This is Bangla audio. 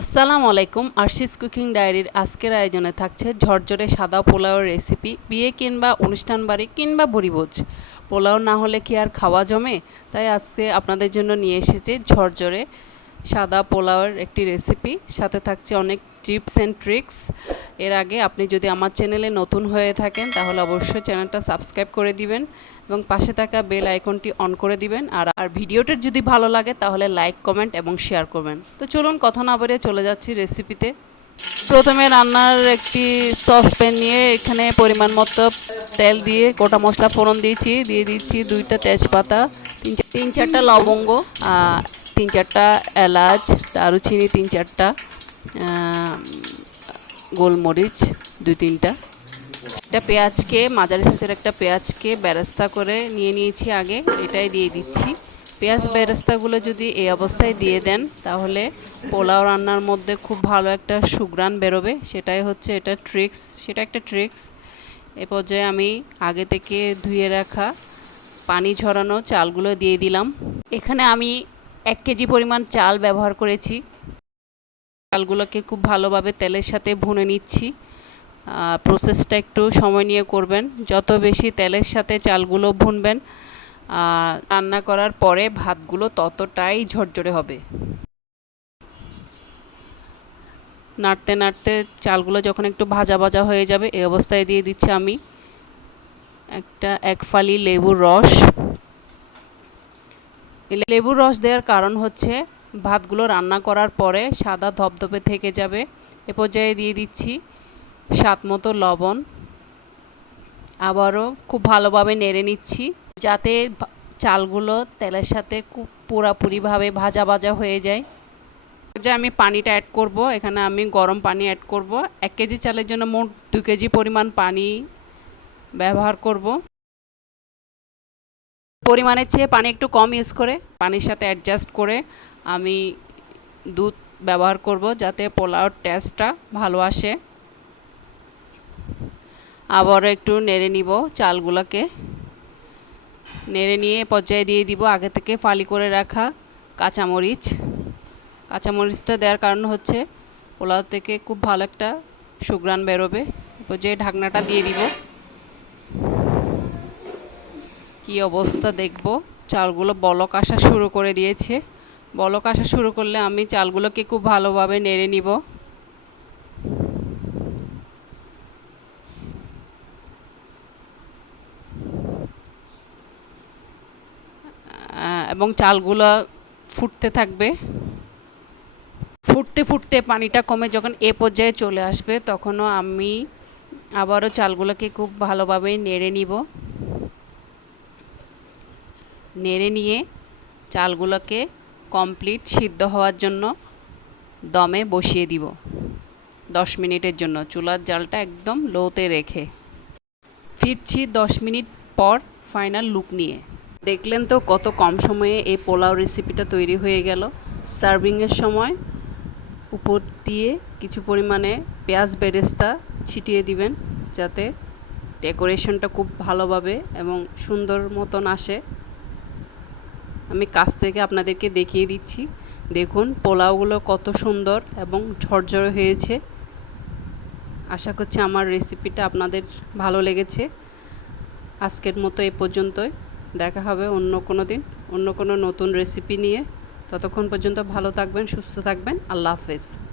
আসসালামু আলাইকুম, আরশিস কুকিং ডায়েরির আজকের আয়োজনে থাকছে ঝরঝরে সাদা পোলাওয়ের রেসিপি, বিয়ে কিংবা অনুষ্ঠান বাড়ি কিংবা ভরিভোজ। পোলাও না হলে কি আর খাওয়া জমে? তাই আজকে আপনাদের জন্য নিয়ে এসেছি ঝরঝরে সাদা পোলাওয়ের একটি রেসিপি সাথে থাকছে অনেক টিপস অ্যান্ড ট্রিক্স এর আগে আপনি যদি আমার চ্যানেলে নতুন হয়ে থাকেন, তাহলে অবশ্যই চ্যানেলটা সাবস্ক্রাইব করে দিবেন এবং পাশে থাকা বেল আইকনটি অন করে দিবেন। আর আর ভিডিওটা যদি ভালো লাগে, তাহলে লাইক কমেন্ট এবং শেয়ার করবেন। তো চলুন কথা না বেরিয়ে চলে যাচ্ছি রেসিপিতে প্রথমে রান্নার একটি সসপ্যান নিয়ে এখানে পরিমাণ মতো তেল দিয়ে গোটা মশলা ফোড়ন দিয়েছি। দিয়ে দিচ্ছি দুইটা তেজপাতা, তিন তিন চারটা লবঙ্গ তিন চারটা, এলাচ, দারুচিনি তিন চারটা গোলমরিচ দুই তিনটা। একটা পেঁয়াজকে, মাঝারি সাইজের একটা পেঁয়াজকে বেরেস্তা করে নিয়ে নিয়েছি আগে, এটাই দিয়ে দিচ্ছি। পেঁয়াজ বেরেস্তাগুলো যদি এই অবস্থায় দিয়ে দেন, তাহলে পোলাও রান্নার মধ্যে খুব ভালো একটা সুগ্রান বেরোবে। সেটাই হচ্ছে এটা ট্রিক্স সেটা একটা ট্রিক্স এ পর্যায়ে আমি আগে থেকে ধুয়ে রাখা পানি ঝরানো চালগুলো দিয়ে দিলাম। এখানে আমি এক কেজি পরিমাণ চাল ব্যবহার করেছি। চালগুলোকে খুব ভালোভাবে তেলের সাথে ভুনে নিচ্ছি। প্রসেসটা একটু সময় নিয়ে করবেন। যত বেশি তেলের সাথে চালগুলো ভুনবেন রান্না করার পরে ভাতগুলো ততটাই ঝরঝরে হবে। নাড়তে নাড়তে চালগুলো যখন একটু ভাজা ভাজা হয়ে যাবে, এই অবস্থায় দিয়ে দিচ্ছি আমি একটা এক ফালি লেবুর রস। লেবুর রস দেওয়ার কারণ হচ্ছে ভাতগুলো রান্না করার পরে সাদা ধপধপে থেকে যাবে। এ পর্যায়ে দিয়ে দিচ্ছি স্বাদ মতো লবণ। আবারও খুব ভালোভাবে নেড়ে নিচ্ছি যাতে চালগুলো তেলের সাথে খুব পুরাপুরিভাবে ভাজা ভাজা হয়ে যায়। যে আমি পানিটা অ্যাড করব, এখানে আমি গরম পানি অ্যাড করব। এক কেজি চালের জন্য মোট দু কেজি পরিমাণ পানি ব্যবহার করব। পরিমাণের চেয়ে পানি একটু কম ইউজ করে, পানির সাথে অ্যাডজাস্ট করে আমি দুধ ব্যবহার করব যাতে পোলাওর টেস্টটা ভালো আসে। আবার একটু নেড়ে নিব চালগুলোকে। নেড়ে নিয়ে পর্যায়ে দিয়ে দিব আগে থেকে ফালি করে রাখা কাঁচামরিচ। কাঁচামরিচটা দেওয়ার কারণ হচ্ছে পোলাও থেকে খুব ভালো একটা সুগ্রান বেরোবে। পর্যায়ে ঢাকনাটা দিয়ে দিব কি অবস্থা দেখব? চালগুলো বলক আসা শুরু করে দিয়েছে। বলক আসা শুরু করলে আমি চালগুলোকে খুব ভালোভাবে নেড়ে নিব। এবং চালগুলো ফুটতে থাকবে। ফুটতে ফুটতে পানিটা কমে যখন এ পর্যায়ে চলে আসবে, তখনও আমি আবারও চালগুলোকে খুব ভালোভাবে নেড়ে নিব। নেড়ে নিয়ে চালগুলোকে কমপ্লিট সিদ্ধ হওয়ার জন্য দমে বসিয়ে দিব। দশ মিনিটের জন্য। চুলার জালটা একদম লোতে রেখে। ফিরছি দশ মিনিট পর ফাইনাল লুক নিয়ে। দেখলেন তো কত কম সময়ে এই পোলাও রেসিপিটা তৈরি হয়ে গেল। সার্ভিংয়ের সময় উপর দিয়ে কিছু পরিমাণে পেঁয়াজ বেরেস্তা ছিটিয়ে দিবেন, যাতে ডেকোরেশনটা খুব ভালোভাবে এবং সুন্দর মতন আসে। আমি কাছ থেকে আপনাদেরকে দেখিয়ে দিচ্ছি। দেখুন, পোলাওগুলো কত সুন্দর এবং ঝরঝরে হয়েছে। আশা করছি আমার রেসিপিটা আপনাদের ভালো লেগেছে। আজকের মতো এ পর্যন্তই। দেখা হবে অন্য কোনো দিন, অন্য কোনো নতুন রেসিপি নিয়ে। ততক্ষণ পর্যন্ত ভালো থাকবেন, সুস্থ থাকবেন। আল্লাহ হাফেজ।